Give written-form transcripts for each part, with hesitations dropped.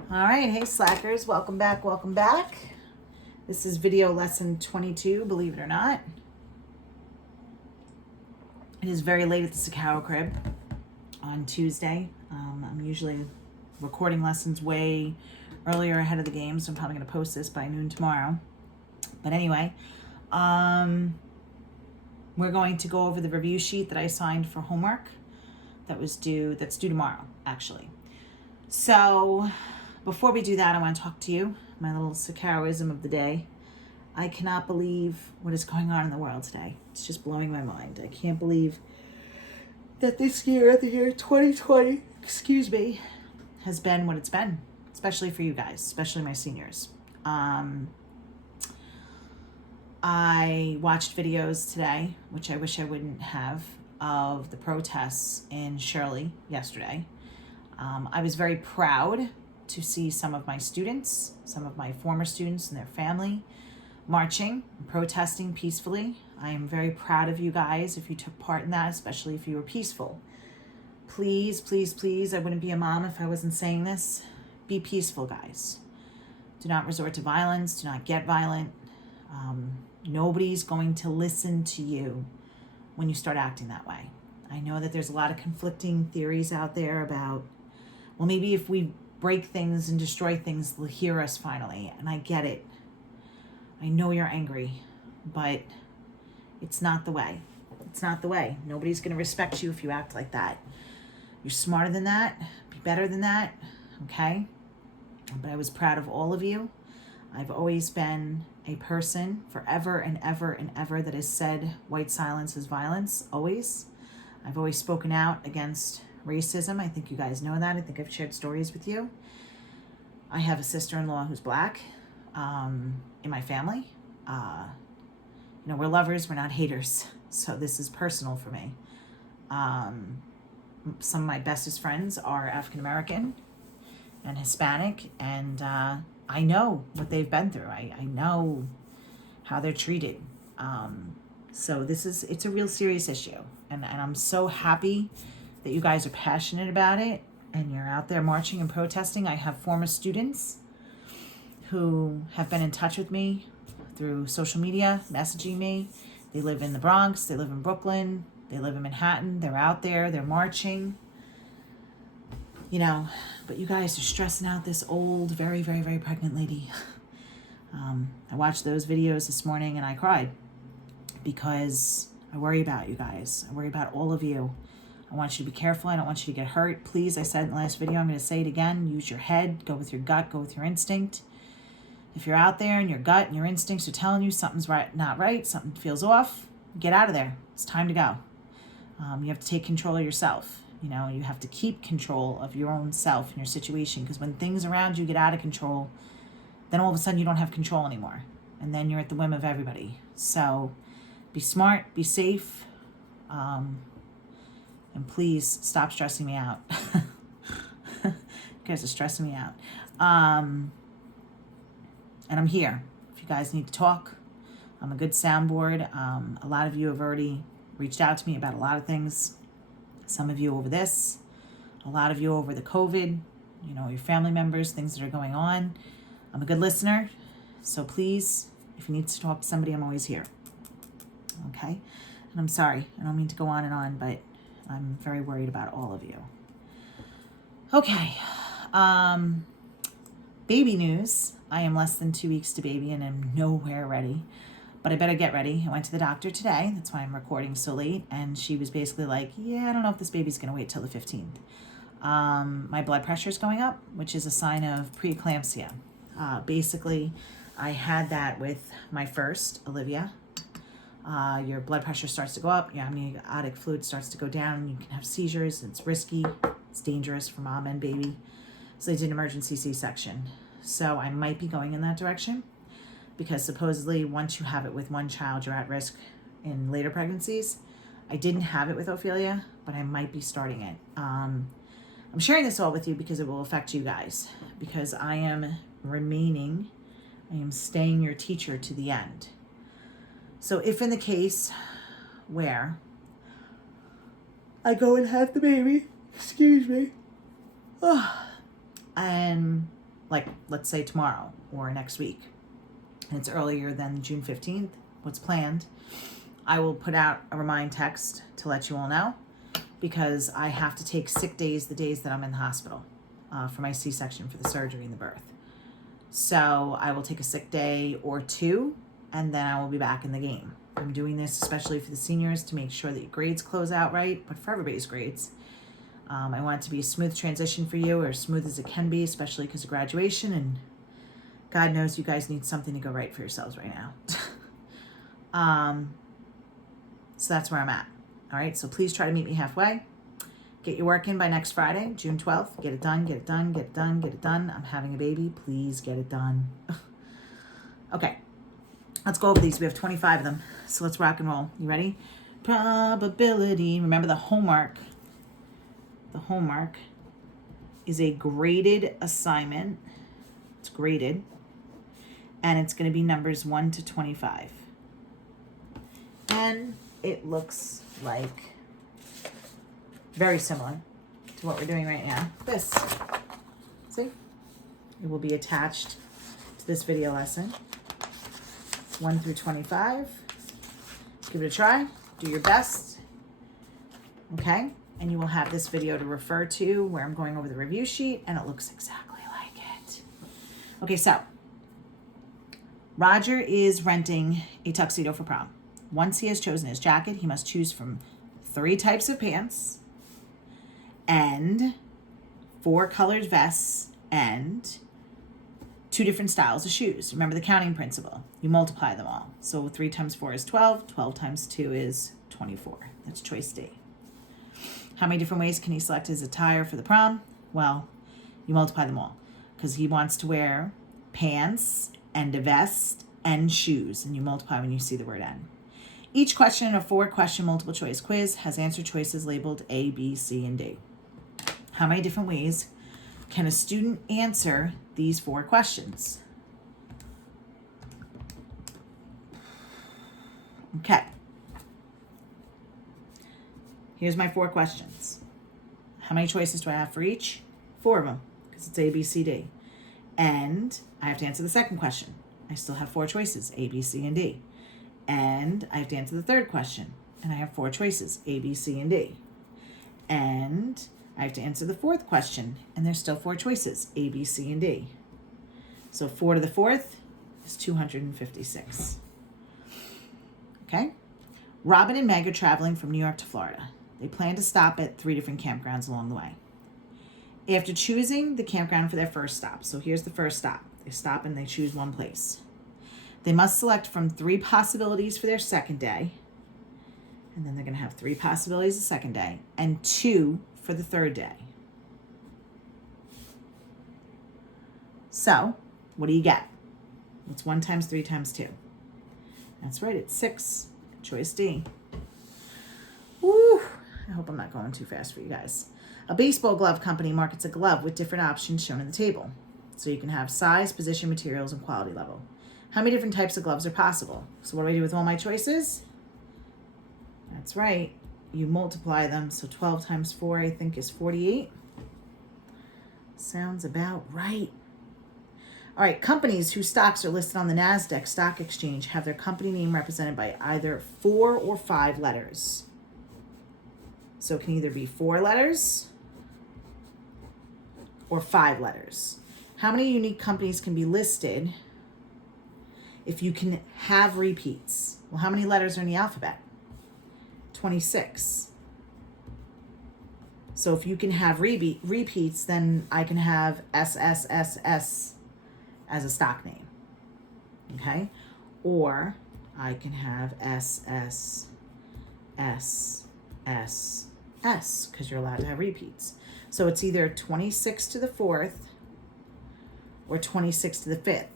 All right, hey slackers, welcome back, welcome back. This is video lesson 22, believe it or not. It is very late at the Sakao crib on Tuesday. I'm usually recording lessons way earlier ahead of the game, so I'm probably going to post this by noon tomorrow. But anyway, we're going to go over the review sheet that I signed for homework that's due tomorrow, actually. So before we do that, I want to talk to you, my little Sakaoism of the day. I cannot believe what is going on in the world today. It's just blowing my mind. I can't believe that this year, the year 2020, has been what it's been, especially for you guys, especially my seniors. I watched videos today, which I wish I wouldn't have, of the protests in Shirley yesterday. I was very proud to see some of my students, some of my former students and their family marching and protesting peacefully. I am very proud of you guys if you took part in that, especially if you were peaceful. Please, please, please, I wouldn't be a mom if I wasn't saying this. Be peaceful, guys. Do not resort to violence. Do not get violent. Nobody's going to listen to you when you start acting that way. I know that there's a lot of conflicting theories out there about, well, maybe if we break things and destroy things, they'll hear us finally. And I get it. I know you're angry, but it's not the way. It's not the way. Nobody's going to respect you if you act like that. You're smarter than that. Be better than that. Okay? But I was proud of all of you. I've always been a person forever and ever and ever that has said white silence is violence. Always. I've always spoken out against racism. I think you guys know that. I think I've shared stories with you. I have a sister-in-law who's black in my family. We're lovers, we're not haters. So this is personal for me. Some of my bestest friends are African-American and Hispanic, and I know what they've been through. I know how they're treated. So it's a real serious issue. And I'm so happy that you guys are passionate about it and you're out there marching and protesting. I have former students who have been in touch with me through social media, messaging me. They live in the Bronx, they live in Brooklyn, they live in Manhattan. They're out there, they're marching. But you guys are stressing out this old, very, very, very pregnant lady. I watched those videos this morning and I cried because I worry about you guys. I worry about all of you. I want you to be careful. I don't want you to get hurt. Please, I said in the last video, I'm going to say it again. Use your head. Go with your gut. Go with your instinct. If you're out there and your gut and your instincts are telling you something's not right, something feels off, get out of there. It's time to go. You have to take control of yourself. You have to keep control of your own self and your situation, because when things around you get out of control, then all of a sudden you don't have control anymore. And then you're at the whim of everybody. So be smart, be safe, and please stop stressing me out. You guys are stressing me out. And I'm here. If you guys need to talk, I'm a good soundboard. A lot of you have already reached out to me about a lot of things. Some of you over this, a lot of you over the COVID, your family members, things that are going on. I'm a good listener. So please, if you need to talk to somebody, I'm always here. Okay? And I'm sorry. I don't mean to go on and on, but I'm very worried about all of you. Okay. Baby news. I am less than 2 weeks to baby and I'm nowhere ready. But I better get ready. I went to the doctor today. That's why I'm recording so late. And she was basically like, yeah, I don't know if this baby's going to wait till the 15th. My blood pressure is going up, which is a sign of preeclampsia. Basically, I had that with my first, Olivia. Your blood pressure starts to go up. Your amniotic fluid starts to go down. You can have seizures. It's risky. It's dangerous for mom and baby. So they did an emergency C-section. So I might be going in that direction, because supposedly once you have it with one child, you're at risk in later pregnancies. I didn't have it with Ophelia, but I might be starting it. I'm sharing this all with you because it will affect you guys, because I am staying your teacher to the end. So if in the case where I go and have the baby, and like let's say tomorrow or next week, and it's earlier than June 15th, what's planned, I will put out a remind text to let you all know, because I have to take sick days the days that I'm in the hospital for my C-section, for the surgery and the birth. So I will take a sick day or two, and then I will be back in the game. I'm doing this especially for the seniors to make sure that your grades close out right, but for everybody's grades. I want it to be a smooth transition for you, or as smooth as it can be, especially because of graduation, and God knows you guys need something to go right for yourselves right now. So that's where I'm at. All right, so please try to meet me halfway. Get your work in by next Friday, June 12th. Get it done, get it done, get it done, get it done. I'm having a baby. Please get it done. Okay, let's go over these. We have 25 of them, so let's rock and roll. You ready? Probability. Remember the homework. The homework is a graded assignment. It's graded. And it's going to be numbers 1 to 25. And it looks like very similar to what we're doing right now. This. See? It will be attached to this video lesson. 1 through 25. Give it a try. Do your best. Okay? And you will have this video to refer to where I'm going over the review sheet, and it looks exactly like it. Okay, so Roger is renting a tuxedo for prom. Once he has chosen his jacket, he must choose from 3 types of pants and 4 colored vests and 2 different styles of shoes. Remember the counting principle. You multiply them all. So 3 times 4 is 12. 12 times 2 is 24. That's choice D. How many different ways can he select his attire for the prom? Well, you multiply them all, because he wants to wear pants and a vest and shoes, and you multiply when you see the word N. Each question in a 4-question multiple choice quiz has answer choices labeled A, B, C, and D. How many different ways can a student answer these 4 questions? Okay. Here's my 4 questions. How many choices do I have for each? 4 of them, because it's A, B, C, D. And I have to answer the second question. I still have 4 choices, A, B, C, and D. And I have to answer the third question, and I have 4 choices, A, B, C, and D. And I have to answer the fourth question, and there's still 4 choices, A, B, C, and D. So 4 to the 4th is 256. Okay? Robin and Meg are traveling from New York to Florida. They plan to stop at 3 different campgrounds along the way. After choosing the campground for their first stop, so here's the first stop. They stop and they choose one place. They must select from 3 possibilities for their second day. And then they're going to have 3 possibilities the second day and 2 for the third day. So, what do you get? What's 1 times 3 times 2? That's right, it's 6. Choice D. Woo! I hope I'm not going too fast for you guys. A baseball glove company markets a glove with different options shown in the table. So you can have size, position, materials, and quality level. How many different types of gloves are possible? So what do I do with all my choices? That's right. You multiply them. So 12 times 4, I think, is 48. Sounds about right. All right, companies whose stocks are listed on the NASDAQ Stock Exchange have their company name represented by either 4 or 5 letters. So it can either be 4 letters or 5 letters. How many unique companies can be listed if you can have repeats? Well, how many letters are in the alphabet? 26. So if you can have repeats, then I can have SSSS as a stock name. Okay? Or I can have SSSSS because you're allowed to have repeats. So it's either 26 to the 4th or 26 to the 5th.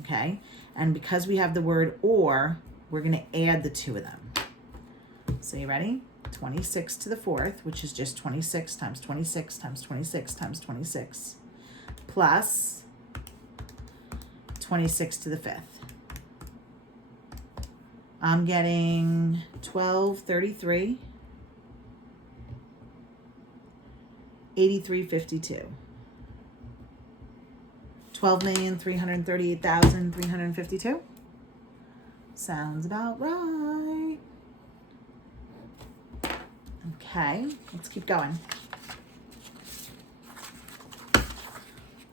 Okay? And because we have the word or, we're going to add the 2 of them. So you ready? 26 to the 4th, which is just 26 times 26 times 26 times 26, plus 26 to the 5th. I'm getting 1233, 8352. 12,338,352. Sounds about right. Okay, let's keep going.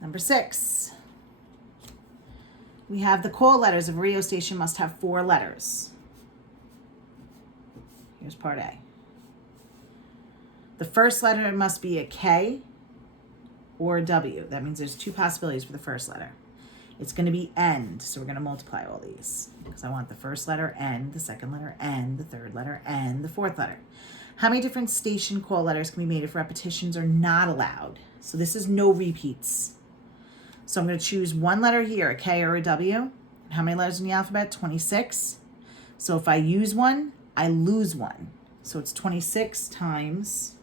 Number 6. We have the call letters of a radio station must have 4 letters. Here's part A. The first letter must be a K or a W. That means there's 2 possibilities for the first letter. It's going to be end, so we're going to multiply all these because I want the first letter N, the second letter N, the third letter N, the fourth letter. How many different station call letters can be made if repetitions are not allowed? So this is no repeats. So I'm going to choose one letter here, a K or a W. How many letters in the alphabet? 26. So if I use one, I lose one. So it's 26 times,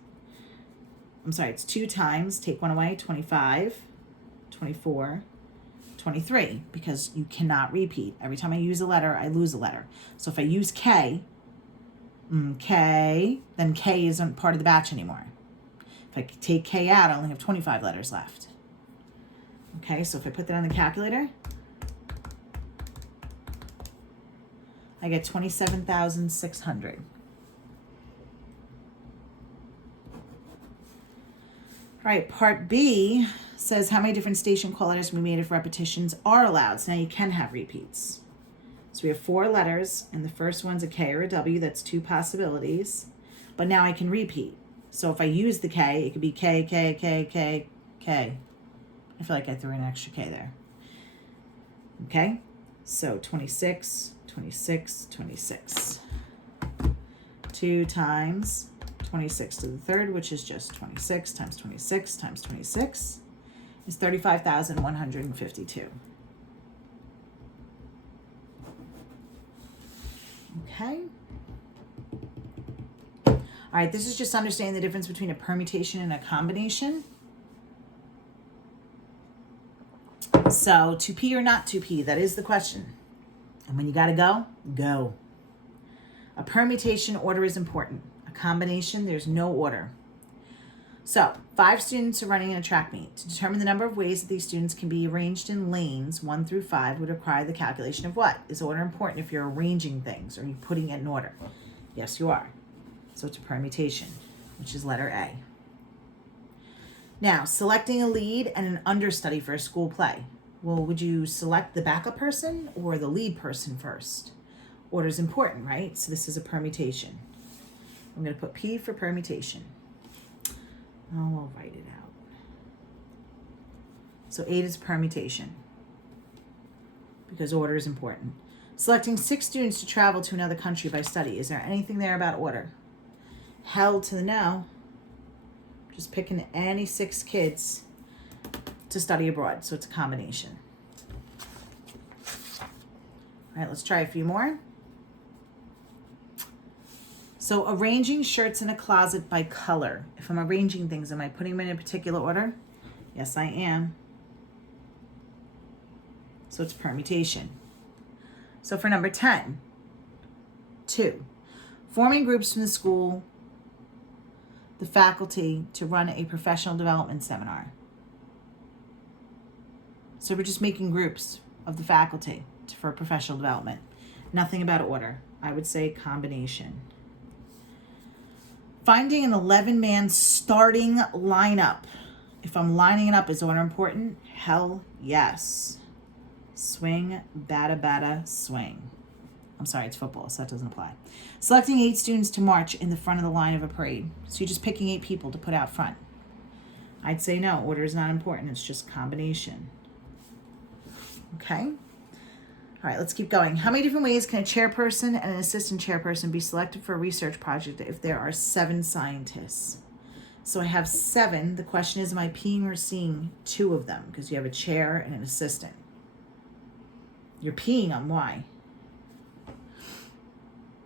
it's 2 times, take one away, 25, 24, 23, because you cannot repeat. Every time I use a letter, I lose a letter. So if I use K, then K isn't part of the batch anymore. If I take K out, I only have 25 letters left. Okay, so if I put that on the calculator, I get 27,600. All right, part B says how many different station call letters can be made if repetitions are allowed. So now you can have repeats. So we have 4 letters, and the first one's a K or a W. That's 2 possibilities. But now I can repeat. So if I use the K, it could be K, K, K, K, K. I feel like I threw an extra K there. Okay, so 26, 26, 26. 2 times 26 to the third, which is just 26 times 26 times 26, is 35,152. Okay. All right, this is just understanding the difference between a permutation and a combination. So, 2P or not 2P, that is the question. And when you gotta go, go. A permutation order is important. A combination, there's no order. So, 5 students are running in a track meet. To determine the number of ways that these students can be arranged in lanes 1 through 5 would require the calculation of what? Is order important if you're arranging things? Or are you putting it in order? Yes, you are. So it's a permutation, which is letter A. Now, selecting a lead and an understudy for a school play. Well, would you select the backup person or the lead person first? Order is important, right? So this is a permutation. I'm going to put P for permutation. I'll write it out. So 8 is permutation because order is important. Selecting 6 students to travel to another country by study. Is there anything there about order? Held to the no. Just picking any 6 kids to study abroad. So it's a combination. All right, let's try a few more. So arranging shirts in a closet by color. If I'm arranging things, am I putting them in a particular order? Yes, I am. So it's permutation. So for number 10, 2, forming groups from the school, the faculty to run a professional development seminar. So we're just making groups of the faculty for professional development. Nothing about order. I would say combination. Finding an 11-man starting lineup. If I'm lining it up, is order important? Hell yes. Swing, bada, bada, swing. I'm sorry, it's football, so that doesn't apply. Selecting 8 students to march in the front of the line of a parade. So you're just picking 8 people to put out front. I'd say no, order is not important. It's just combination. Okay? All right, let's keep going. How many different ways can a chairperson and an assistant chairperson be selected for a research project if there are 7 scientists? So I have 7. The question is, am I P'ing or C'ing 2 of them? Because you have a chair and an assistant. You're P'ing on why?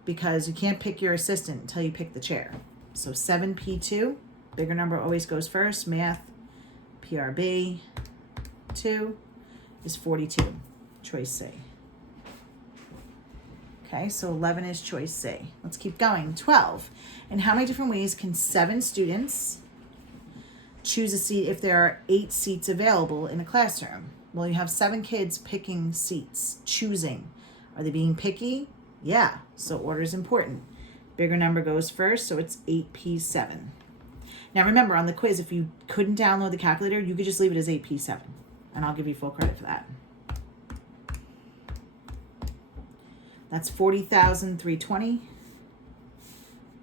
Because you can't pick your assistant until you pick the chair. So 7P2, bigger number always goes first. Math, PRB, 2 is 42. Choice C. Okay, so 11 is choice C. Let's keep going. 12. In how many different ways can 7 students choose a seat if there are 8 seats available in a classroom? Well, you have 7 kids picking seats, choosing. Are they being picky? Yeah, so order is important. Bigger number goes first, so it's 8P7. Now remember, on the quiz, if you couldn't download the calculator, you could just leave it as 8P7, and I'll give you full credit for that. That's 40,320,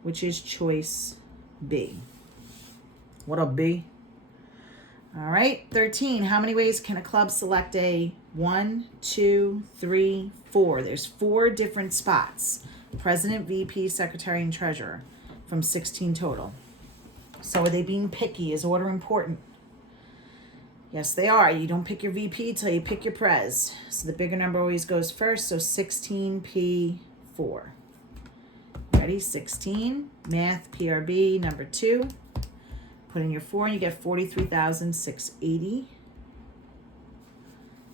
which is choice B. What up, B? All right, 13. How many ways can a club select a 1, 2, 3, 4? There's 4 different spots. President, VP, Secretary, and Treasurer from 16 total. So are they being picky? Is order important? Yes, they are. You don't pick your VP till you pick your Prez. So the bigger number always goes first, so 16P4. Ready? 16. Math, PRB, number 2. Put in your 4 and you get 43,680.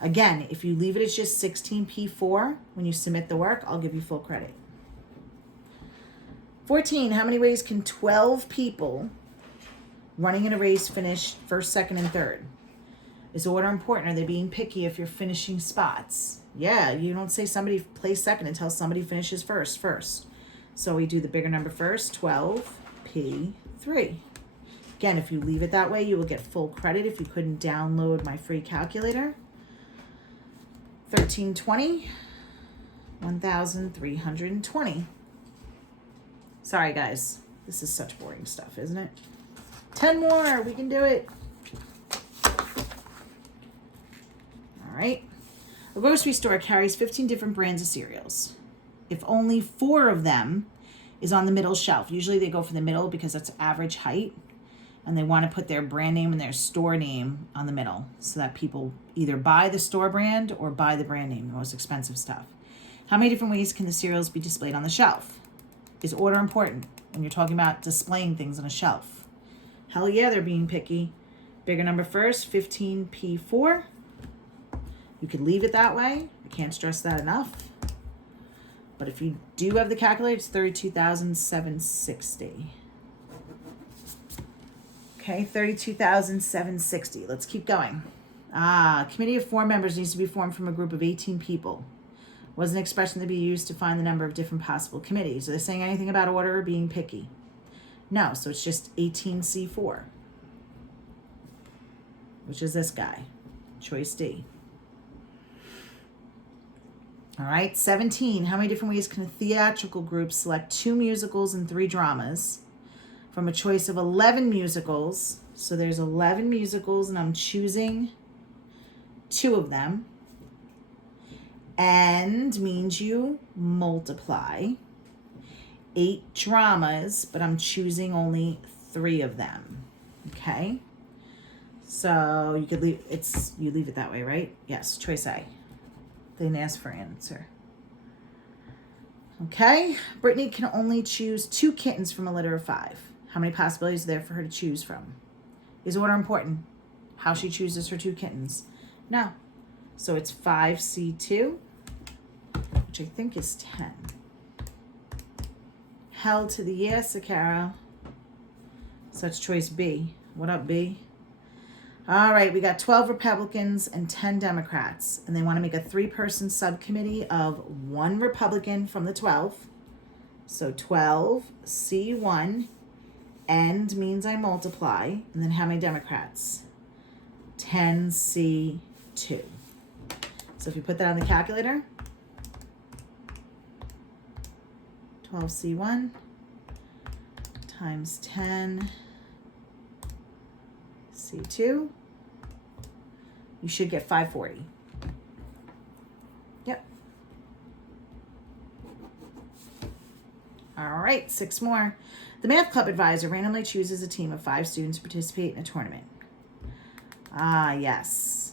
Again, if you leave it as just 16P4 when you submit the work, I'll give you full credit. 14. How many ways can 12 people running in a race finish first, second, and third? Is order important? Are they being picky if you're finishing spots? Yeah, you don't say somebody plays second until somebody finishes first. So we do the bigger number first, 12P3. Again, if you leave it that way, you will get full credit if you couldn't download my free calculator. 1320, 1,320. Sorry, guys. This is such boring stuff, isn't it? 10 more. We can do it. All right. A grocery store carries 15 different brands of cereals. If only 4 of them is on the middle shelf, usually they go for the middle because that's average height, and they want to put their brand name and their store name on the middle so that people either buy the store brand or buy the brand name, the most expensive stuff. How many different ways can the cereals be displayed on the shelf? Is order important when you're talking about displaying things on a shelf? Hell yeah, they're being picky. Bigger number first, 15P4. You could leave it that way. I can't stress that enough. But if you do have the calculator, it's 32,760. Okay, 32,760. Let's keep going. Committee of 4 members needs to be formed from a group of 18 people. Was an expression to be used to find the number of different possible committees. Are they saying anything about order or being picky? No, so it's just 18C4, which is this guy, choice D. All right, 17. How many different ways can a theatrical group select 2 musicals and 3 dramas from a choice of 11 musicals? So there's 11 musicals, and I'm choosing 2 of them. And means you multiply 8 dramas, but I'm choosing only 3 of them. Okay? So you could leave you leave it that way, right? Yes, choice A. They didn't ask for an answer. Okay, Brittany can only choose 2 kittens from a litter of 5. How many possibilities are there for her to choose from? Is order important? How she chooses her 2 kittens? No. So it's 5C2, which I think is 10. Hell to the yes, Sakara. So it's choice B. What up, B? All right, we got 12 Republicans and 10 Democrats, and they want to make a 3-person subcommittee of 1 Republican from the 12. So 12C1, and means I multiply, and then how many Democrats? 10C2. So if you put that on the calculator, 12C1 times 10C2, you should get 540. Yep. All right, 6 more. The math club advisor randomly chooses a team of 5 students to participate in a tournament. Yes.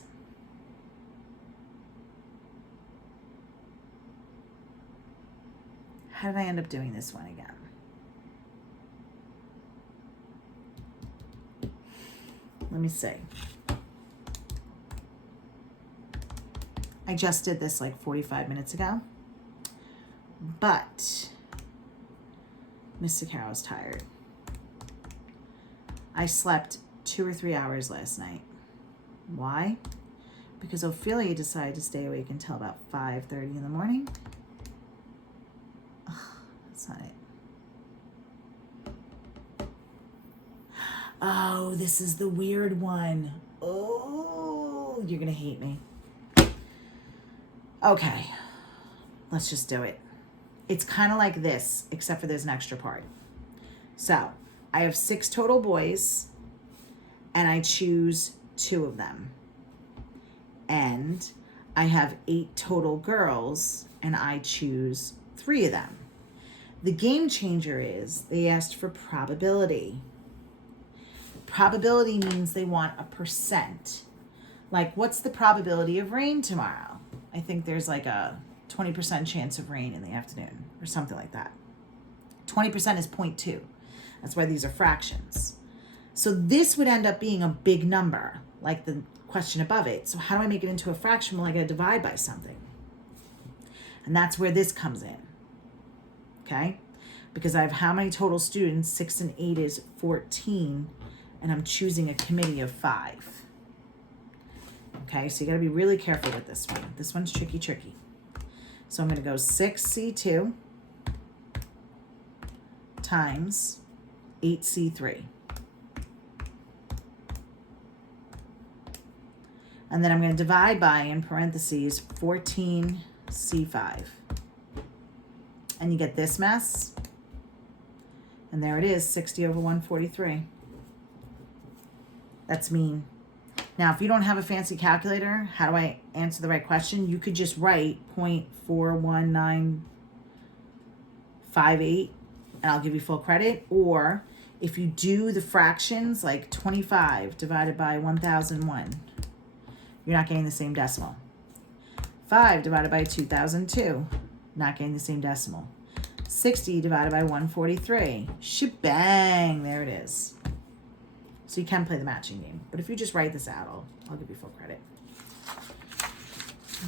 How did I end up doing this one again? Let me see. I just did this like 45 minutes ago, but Miss Sacaro's tired. I slept 2 or 3 hours last night. Why? because Ophelia decided to stay awake until about 5:30 in the morning. Ugh, that's not it. Oh, this is the weird one. Oh, you're going to hate me. Okay, let's just do it. It's kind of like this, except for there's an extra part. So I have 6 total boys, and I choose 2 of them. And I have 8 total girls, and I choose 3 of them. The game changer is they asked for probability. Probability means they want a percent. Like, what's the probability of rain tomorrow? I think there's like a 20% chance of rain in the afternoon or something like that. 20% is 0.2. That's why these are fractions. So this would end up being a big number, like the question above it. So how do I make it into a fraction? Well, I got to divide by something. And that's where this comes in. Okay? Because I have how many total students? 6 and 8 is 14. And I'm choosing a committee of 5. Okay, so you got to be really careful with this one. This one's tricky. So I'm going to go 6C2 times 8C3. And then I'm going to divide by, in parentheses, 14C5. And you get this mess. And there it is, 60 over 143. That's mean. Now, if you don't have a fancy calculator, how do I answer the right question? You could just write 0.41958, and I'll give you full credit. Or if you do the fractions, like 25 divided by 1001, you're not getting the same decimal. 5 divided by 2002, not getting the same decimal. 60 divided by 143, shebang, there it is. So you can play the matching game. But if you just write this out, I'll give you full credit.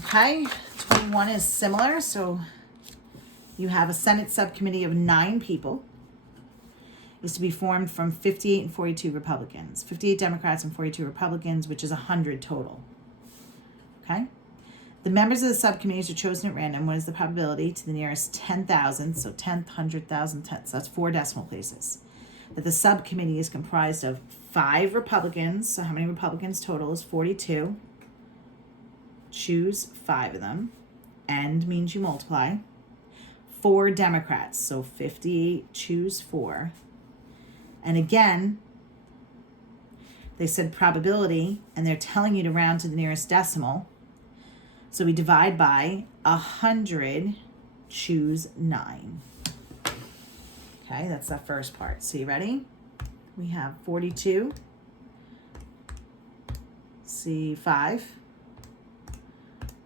Okay, 21 is similar. So you have a Senate subcommittee of 9 people. Is to be formed from 58 and 42 Republicans. 58 Democrats and 42 Republicans, which is 100 total. Okay? The members of the subcommittees are chosen at random. What is the probability to the nearest 10,000, so 10th, 100,000, 10th, so that's 4 decimal places, that the subcommittee is comprised of 5 Republicans. So how many Republicans total is 42? Choose 5 of them. And means you multiply. 4 Democrats. So 58, choose 4. And again, they said probability, and they're telling you to round to the nearest decimal. So we divide by 100, choose 9. Okay, that's the first part. So you ready? We have 42, C5,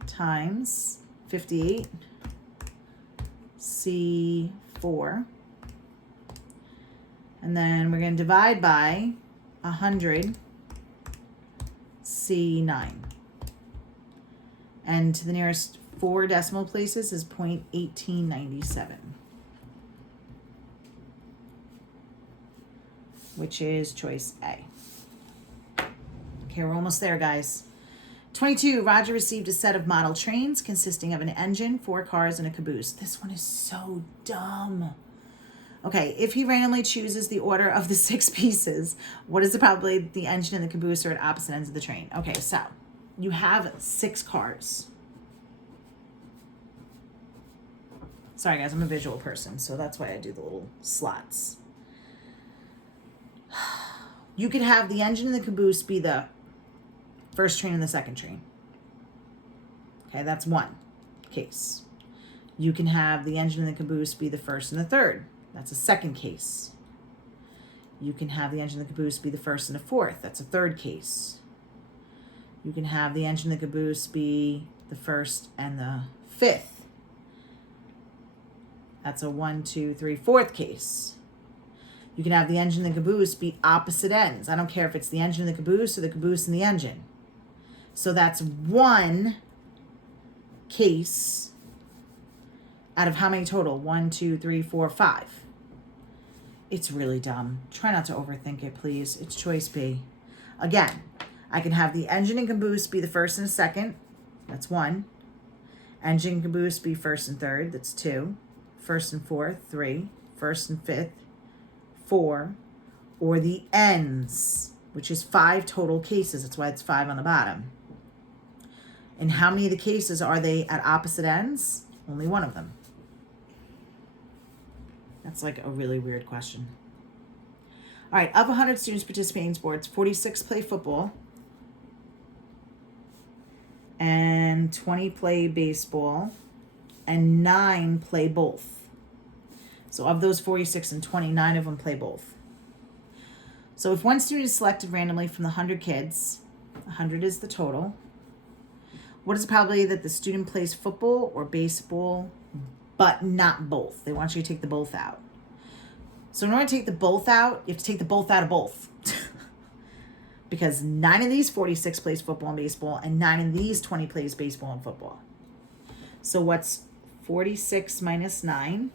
times 58, C4. And then we're going to divide by 100, C9. And to the nearest 4 decimal places is 0.1897. Which is choice A. Okay, we're almost there, guys. 22, Roger received a set of model trains consisting of an engine, 4 cars, and a caboose. This one is so dumb. Okay, if he randomly chooses the order of the 6 pieces, what is the probability the engine and the caboose are at opposite ends of the train? Okay, so you have 6 cars. Sorry, guys, I'm a visual person, so that's why I do the little slots. You could have the engine and the caboose be the first train and the second train. Okay, that's one case. You can have the engine and the caboose be the first and the third. That's a second case. You can have the engine and the caboose be the first and the fourth. That's a third case. You can have the engine and the caboose be the first and the fifth. That's a 1, 2, 3, fourth case. You can have the engine and the caboose be opposite ends. I don't care if it's the engine and the caboose or the caboose and the engine. So that's one case out of how many total? 1, 2, 3, 4, 5. It's really dumb. Try not to overthink it, please. It's choice B. Again, I can have the engine and caboose be the first and the second. That's 1. Engine and caboose be first and third. That's 2. First and fourth, 3. First and fifth, 4. Or the ends, which is 5 total cases. That's why it's 5 on the bottom. And how many of the cases are they at opposite ends? Only one of them. That's like a really weird question. All right, of 100 students participating in sports, 46 play football and 20 play baseball and 9 play both. So of those 46 and 20, 9 of them play both. So if one student is selected randomly from the 100 kids, 100 is the total, what is the probability that the student plays football or baseball, but not both? They want you to take the both out. So in order to take the both out, you have to take the both out of both. Because 9 of these 46 plays football and baseball, and 9 of these 20 plays baseball and football. So what's 46 minus 9?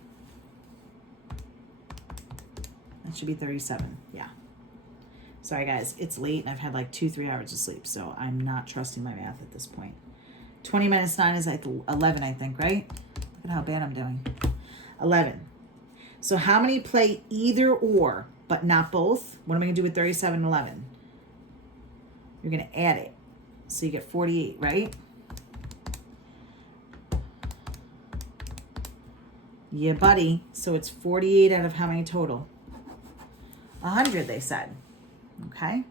That should be 37. Yeah. Sorry, guys. It's late, and I've had like 2-3 hours of sleep, so I'm not trusting my math at this point. 20 minus 9 is like 11, I think, right? Look at how bad I'm doing. 11. So how many play either or, but not both? What am I going to do with 37 and 11? You're going to add it. So you get 48, right? Yeah, buddy. So it's 48 out of how many total? 100, they said. Okay.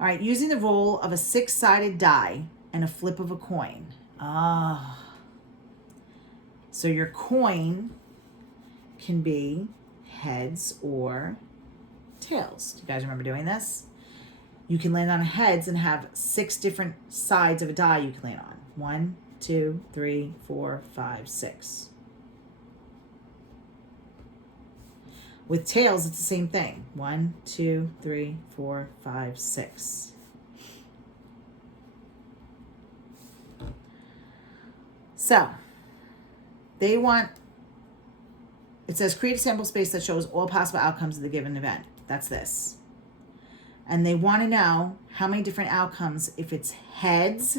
All right. Using the roll of a 6-sided die and a flip of a coin. So your coin can be heads or tails. Do you guys remember doing this? You can land on heads and have 6 different sides of a die you can land on. 1, 2, 3, 4, 5, 6. With tails, it's the same thing. 1, 2, 3, 4, 5, 6. So, they want, it says create a sample space that shows all possible outcomes of the given event. That's this. And they want to know how many different outcomes if it's heads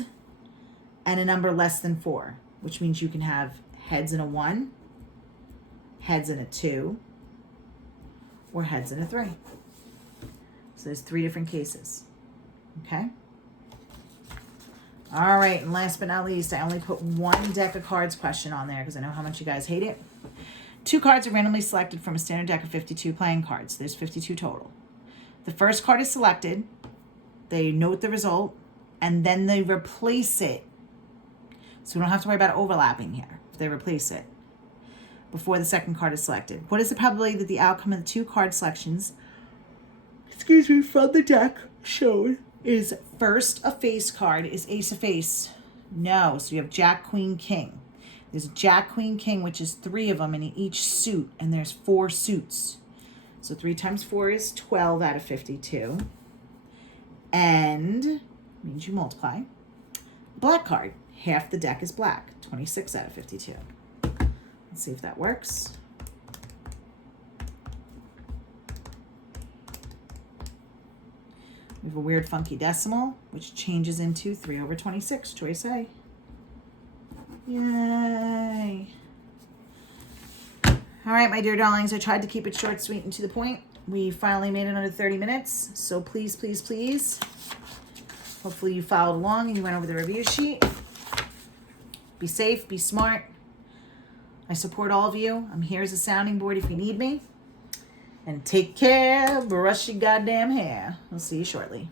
and a number less than 4, which means you can have heads and a 1, heads and a 2, or heads and a 3. So there's 3 different cases. Okay? All right, and last but not least, I only put 1 deck of cards question on there because I know how much you guys hate it. 2 cards are randomly selected from a standard deck of 52 playing cards. There's 52 total. The first card is selected. They note the result, and then they replace it. So we don't have to worry about overlapping here if they replace it before the second card is selected. What is the probability that the outcome of the 2 card selections, from the deck shown is first a face card is ace of face? No. So you have Jack, Queen, King. There's Jack, Queen, King, which is 3 of them in each suit, and there's 4 suits. So 3 times 4 is 12 out of 52. And means you multiply. Black card. Half the deck is black. 26 out of 52. Let's see if that works. We have a weird funky decimal, which changes into 3 over 26. Choice A. Yay. All right, my dear darlings, I tried to keep it short, sweet, and to the point. We finally made it under 30 minutes. So please, please, please. Hopefully you followed along and you went over the review sheet. Be safe, be smart. I support all of you. I'm here as a sounding board if you need me. And take care. Brush your goddamn hair. I'll see you shortly.